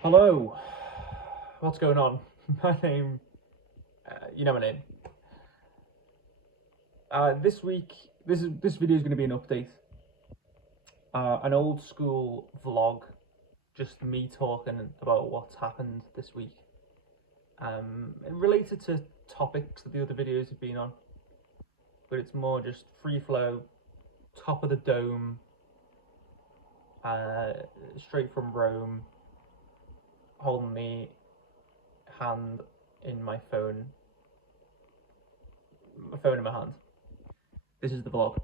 Hello, what's going on? My name, you know my name. This week, this video is going to be an update, an old school vlog, just me talking about what's happened this week, related to topics that the other videos have been on, but it's more just free flow, top of the dome, straight from Rome, holding the hand in my phone in my hand. This is the vlog.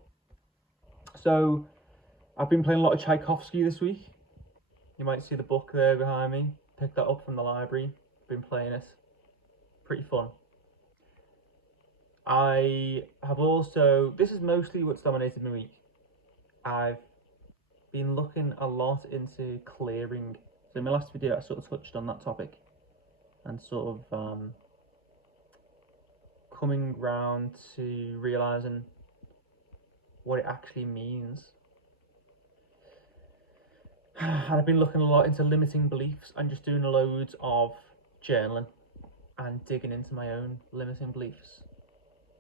So I've been playing a lot of Tchaikovsky this week. You might see the book there behind me. Picked that up from the library. Been playing it. Pretty fun. I have also, this is mostly what's dominated my week. I've been looking a lot into clearing. So in my last video I sort of touched on that topic and sort of coming round to realising what it actually means. And I've been looking a lot into limiting beliefs and just doing loads of journaling and digging into my own limiting beliefs.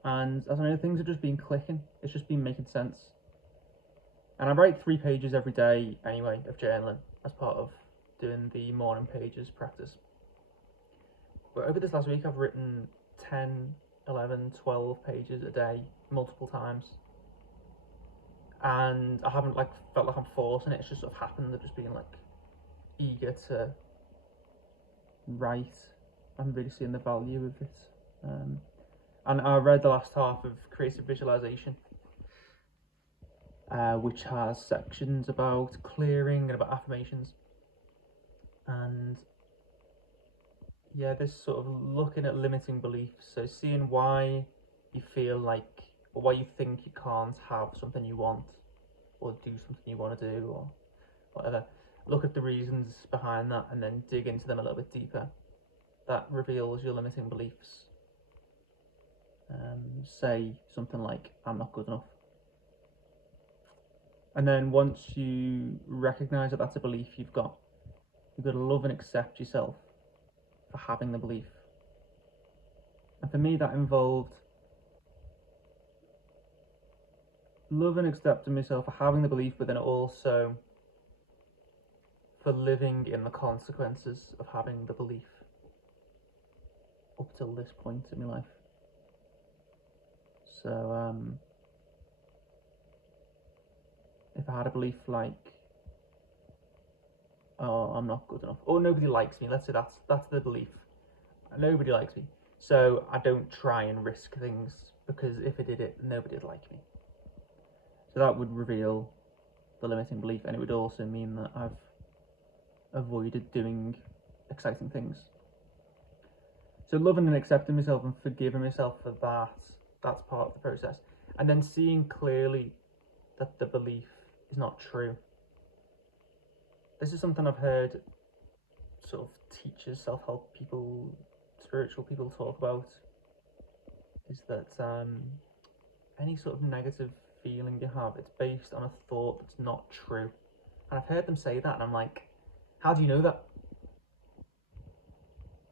And I don't know, things have just been clicking. It's just been making sense. And I write 3 pages every day anyway of journaling as part of doing the morning pages practice. But over this last week I've written 10, 11, 12 pages a day multiple times. And I haven't felt like I'm forcing it. It's just sort of happened. I've just been eager to write. I'm really seeing the value of it. And I read the last half of Creative Visualization, which has sections about clearing and about affirmations. And yeah, this sort of looking at limiting beliefs. So seeing why you feel like, or why you think you can't have something you want, or do something you want to do, or whatever. Look at the reasons behind that and then dig into them a little bit deeper. That reveals your limiting beliefs. Say something like, I'm not good enough. And then once you recognize that that's a belief you've got to love and accept yourself for having the belief. And for me, that involved love and accepting myself for having the belief, but then also for living in the consequences of having the belief up till this point in my life. So if I had a belief like, oh, I'm not good enough, or nobody likes me, let's say that's the belief. Nobody likes me, so I don't try and risk things, because if I did it, nobody'd like me. So that would reveal the limiting belief, and it would also mean that I've avoided doing exciting things. So loving and accepting myself and forgiving myself for that's part of the process. And then seeing clearly that the belief is not true. This is something I've heard sort of teachers, self-help people, spiritual people talk about, is that any sort of negative feeling you have, it's based on a thought that's not true. And I've heard them say that, and I'm like, how do you know that?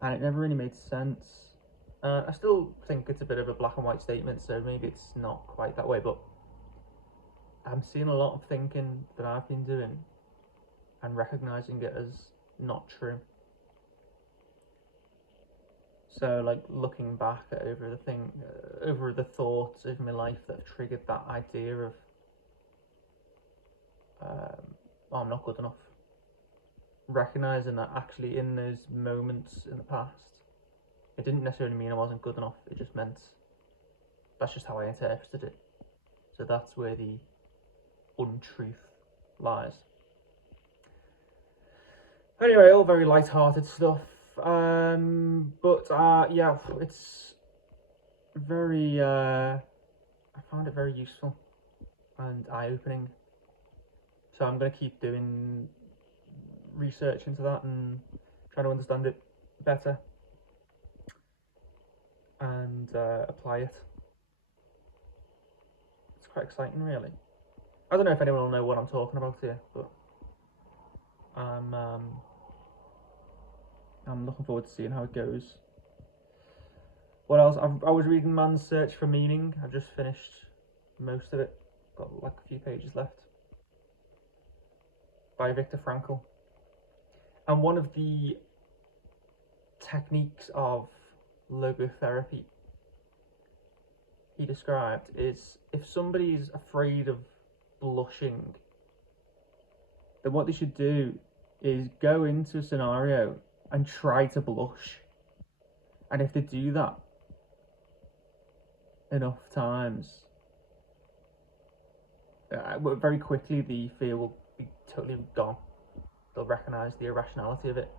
And it never really made sense. I still think it's a bit of a black and white statement, so maybe it's not quite that way, but I'm seeing a lot of thinking that I've been doing and recognizing it as not true. So looking back over the thoughts over my life that have triggered that idea of, oh, I'm not good enough. Recognizing that actually in those moments in the past, it didn't necessarily mean I wasn't good enough. It just meant that's just how I interpreted it. So that's where the untruth lies. Anyway, all very light-hearted stuff. But yeah, it's very. I found it very useful and eye-opening. So I'm going to keep doing research into that and trying to understand it better and apply it. It's quite exciting, really. I don't know if anyone will know what I'm talking about here, but I'm I'm looking forward to seeing how it goes. What else? I was reading Man's Search for Meaning. I just finished most of it. Got like a few pages left. By Viktor Frankl. And one of the techniques of logotherapy he described is if somebody's afraid of blushing, then what they should do is go into a scenario and try to blush. And if they do that enough times, very quickly the fear will be totally gone. They'll recognise the irrationality of it.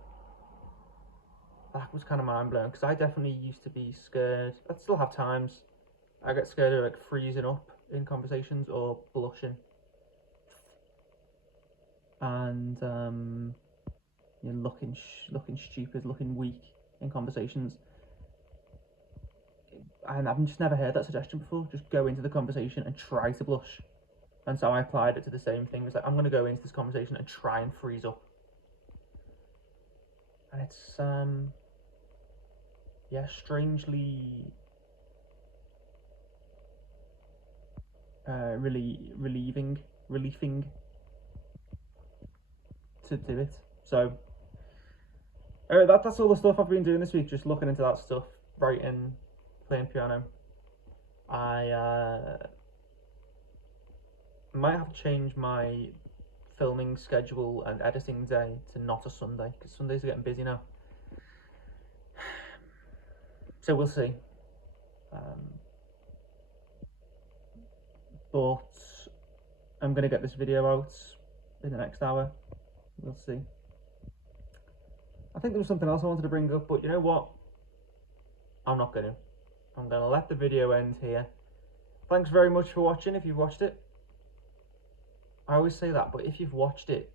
That was kind of mind-blowing, because I definitely used to be scared. I still have times I get scared of like freezing up in conversations or blushing. And you know, looking stupid, looking weak in conversations. And I've just never heard that suggestion before. Just go into the conversation and try to blush. And so I applied it to the same thing. It's like, I'm going to go into this conversation and try and freeze up. And it's, yeah, strangely relieving to do it. So, that's all the stuff I've been doing this week. Just looking into that stuff, writing, playing piano. I might have to change my filming schedule and editing day to not a Sunday, because Sundays are getting busy now. So we'll see. But I'm going to get this video out in the next hour. We'll see. I think there was something else I wanted to bring up, but you know what? I'm not going to. I'm going to let the video end here. Thanks very much for watching, if you've watched it. I always say that, but if you've watched it,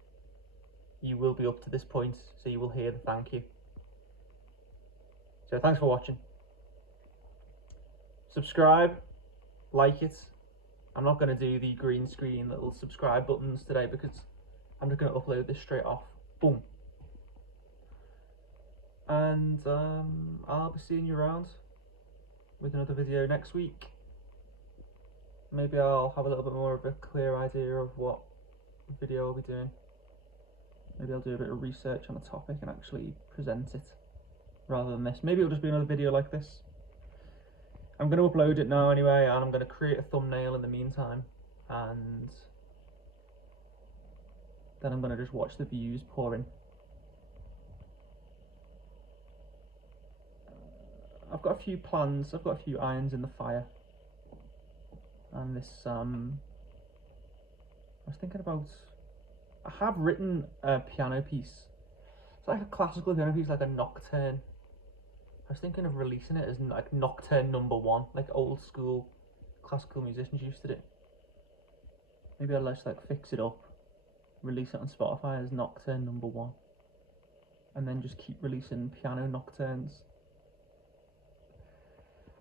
you will be up to this point, so you will hear the thank you. So thanks for watching. Subscribe, like it. I'm not going to do the green screen little subscribe buttons today, because I'm just going to upload this straight off. Boom. And I'll be seeing you around with another video next week. Maybe I'll have a little bit more of a clear idea of what video I'll be doing. Maybe I'll do a bit of research on a topic and actually present it rather than this. Maybe it'll just be another video like this. I'm going to upload it now anyway, and I'm going to create a thumbnail in the meantime, and then I'm going to just watch the views pour in. I've got a few plans, I've got a few irons in the fire. And this, I was thinking about, I have written a piano piece. It's like a classical piano piece, like a nocturne. I was thinking of releasing it as like Nocturne #1, like old school classical musicians used to do. Maybe I'll just like fix it up, release it on Spotify as Nocturne #1, and then just keep releasing piano nocturnes.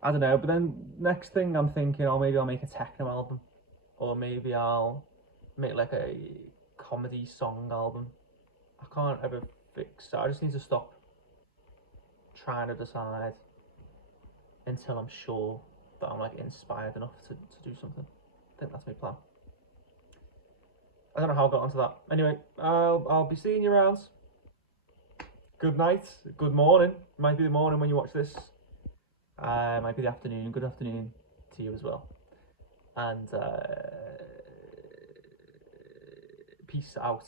I don't know, but then next thing I'm thinking, oh, maybe I'll make a techno album, or maybe I'll make like a comedy song album. I can't ever fix it. I just need to stop trying to decide until I'm sure that I'm like inspired enough to do something. I think that's my plan. I don't know how I got onto that. Anyway, I'll be seeing you around. Good night, good morning. Might be the morning when you watch this. Might be the afternoon. Good afternoon to you as well. And peace out.